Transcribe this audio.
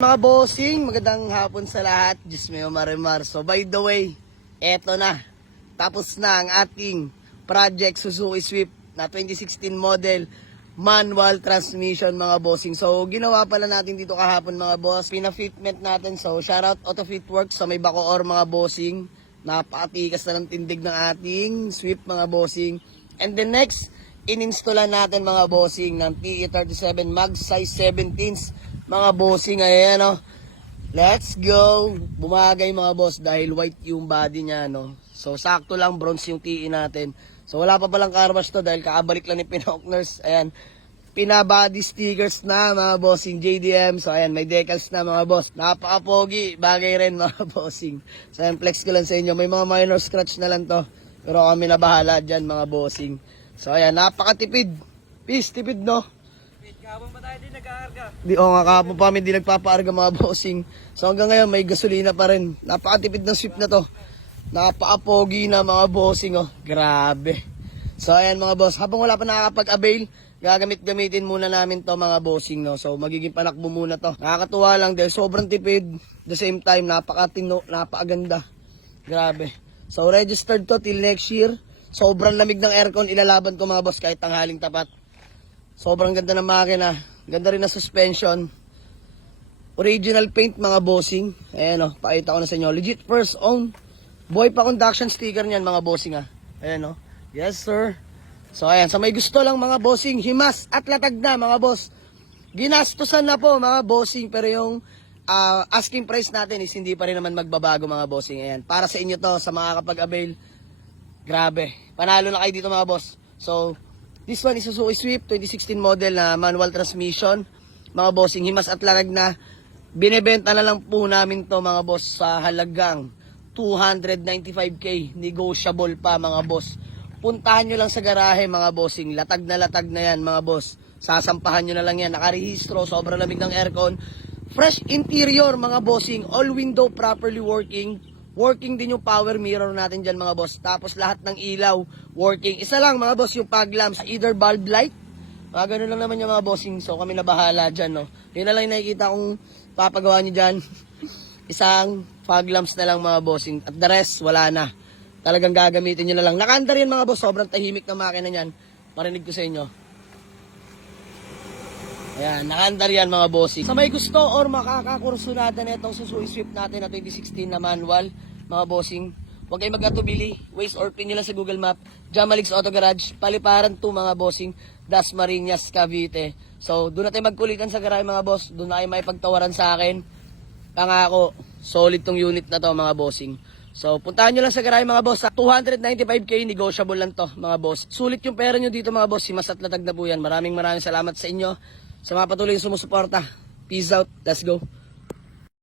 Mga bossing, magandang hapon sa lahat. Diyos mo marimar. So by the way, eto na. Tapos na ang ating project Suzuki Swift na 2016 model manual transmission mga bossing. So ginawa pala natin dito kahapon mga boss. Pina-fitment natin. So shoutout Auto Fitworks sa may Bacoor mga bossing. Napakatikas na ng tindig ng ating Swift mga bossing. And then next, in-installan natin mga bossing ng TE37 mag size 17s mga bossing. Ayan o. Let's go. Bumagay mga boss dahil white yung body niya no. So sakto lang bronze yung TE natin. So wala pa palang car wash to dahil kakabalik lang ni Pinokners. Ayan. Pinabody stickers na mga bossing JDM. So ayan, may decals na mga boss. Napaka-pogi. Bagay rin mga bossing. So ayan, flex ko lang sa inyo. May mga minor scratch na lang to. Pero kami na bahala dyan mga bossing. So ayan, napakatipid. Peace, tipid no? Kahapon pa tayo din nag-aarga. Nga kahapon pa kami di nagpapaarga mga bossing. So hanggang ngayon may gasolina pa rin. Napakatipid ng Swift na to. Napaka-pogi na mga bossing oh. Grabe. So ayan mga boss, habang wala pa nakakapag-avail, gamitin muna namin to mga bossing no. So magiging panakbo muna to. Nakakatuwa lang dahil sobrang tipid. The same time napakatino, napakaganda. Grabe. So registered to till next year. Sobrang lamig ng aircon, ilalaban ko mga boss kahit tanghaling tapat. Sobrang ganda ng makina. Ganda rin na suspension. Original paint mga bossing. Ayan o, pakita ko na sa inyo. Legit first own. Boy pa conduction sticker niyan mga bossing ha. Ayan o. Yes sir. So ayan, sa may gusto lang mga bossing, himas at latag na mga boss. Ginastusan na po mga bossing, pero yung asking price natin is hindi pa rin naman magbabago mga bossing. Ayan, para sa inyo to, sa mga kapag-avail. Grabe. Panalo na kayo dito mga boss. So, this one is Suzuki Swift 2016 model na manual transmission. Mga bossing, himas at larag na. Binebenta na lang po namin to mga boss sa halagang 295k. Negotiable pa mga boss. Puntahan nyo lang sa garahe mga bossing. Latag na yan mga boss. Sasampahan nyo na lang yan. Nakarehistro, sobrang lamig ng aircon. Fresh interior mga bossing. All window properly working. Working din yung power mirror natin dyan mga boss. Tapos lahat ng ilaw working. Isa lang mga boss yung fog lamps. Either bulb light. Mga ganun lang naman yung mga bossing. So kami na bahala dyan no. Yun na lang yung nakikita kong papagawa nyo dyan. Isang fog lamps na lang mga bossing. At the rest wala na. Talagang gagamitin nyo na lang. Nakaandar yan mga boss. Sobrang tahimik na makina nyan. Marinig ko sa inyo. Ayan, nakaandar yan mga bossing. Sa may gusto or makakakurso natin itong Suzuki Swift natin na 2016 na manual, mga bossing, huwag kayo mag-atubili. Waze or pin nyo lang sa Google Map. Jamalix Auto Garage, Paliparan 2 mga bossing, Dasmariñas, Cavite. So, doon na tayo magkulitan sa garahe mga boss. Doon na kayo may pagtawaran sa akin. Pangako, solid tong unit na to mga bossing. So, puntahan nyo lang sa garahe mga boss. Sa 295k, negotiable lang to mga boss. Sulit yung pera nyo dito mga boss. Himas at latag na po yan. Maraming salamat sa inyo. Sa mga patuloy yung sumusuporta. Peace out. Let's go.